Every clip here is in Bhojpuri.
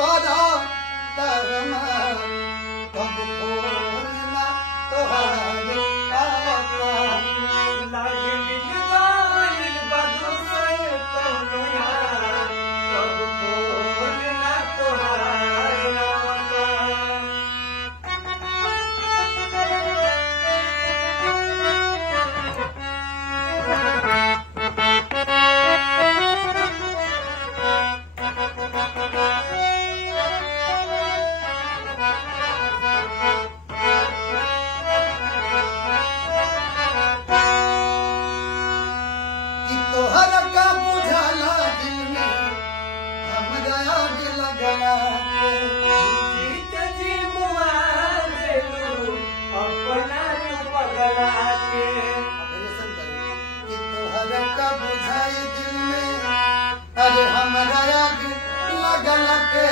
करा तरमा कब खोलना तोहार आवता लागे मिल गइल बदुसर कोनो यार कब खोलना तोहार आवता कि तोहर का बुझाला दिल में हमरा आग लगला के जीत जी मुआ देलू अपना तू पगला के कि तोहर का बुझाई दिल में अरे हमरा आग लगला के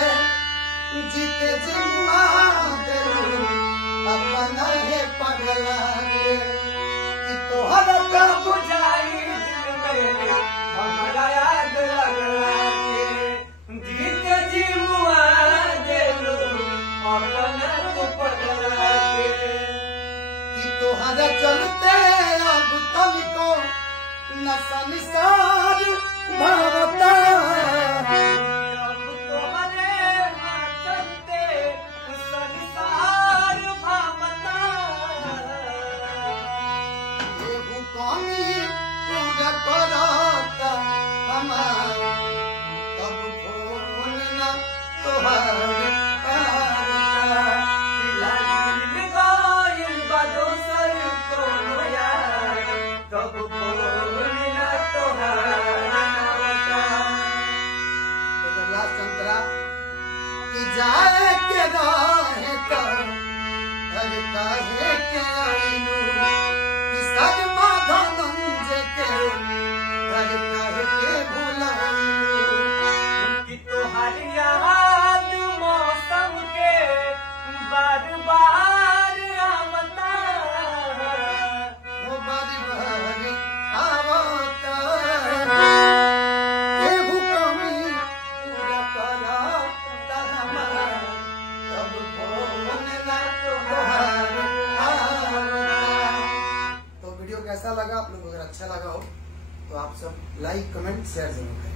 जीते जी मुआ देलू अपना है पगला के कि तोहर का बुझाई दिल में हमरा याद लगला के जीत जी मुआ देलू अपना तू पगला के कि तोहरा चलते अब तनिको नशा निसार भावता अब तोहरे ना चलते संसार भावता एगो कमी पूरा करता हमार तब भूलना तोहार आवता लागिल गइल बदुसर कोनो यार कब खोलना तोहार आवता एगो लास्ट अंतरा कि जाए के राहे का अरे काहे के आइलू कि सदमा धनंज के अरे काहे के भुलाइलू कि तोहार याद मौसम के बार बार आवता ओ बारी बारी आवता एहू कमी पूरा करता हमार तब भूलना तोहार आवता। तो वीडियो कैसा लगा आप लोगों को अगर अच्छा लगा हो तो आप सब लाइक कमेंट शेयर जरूर करें।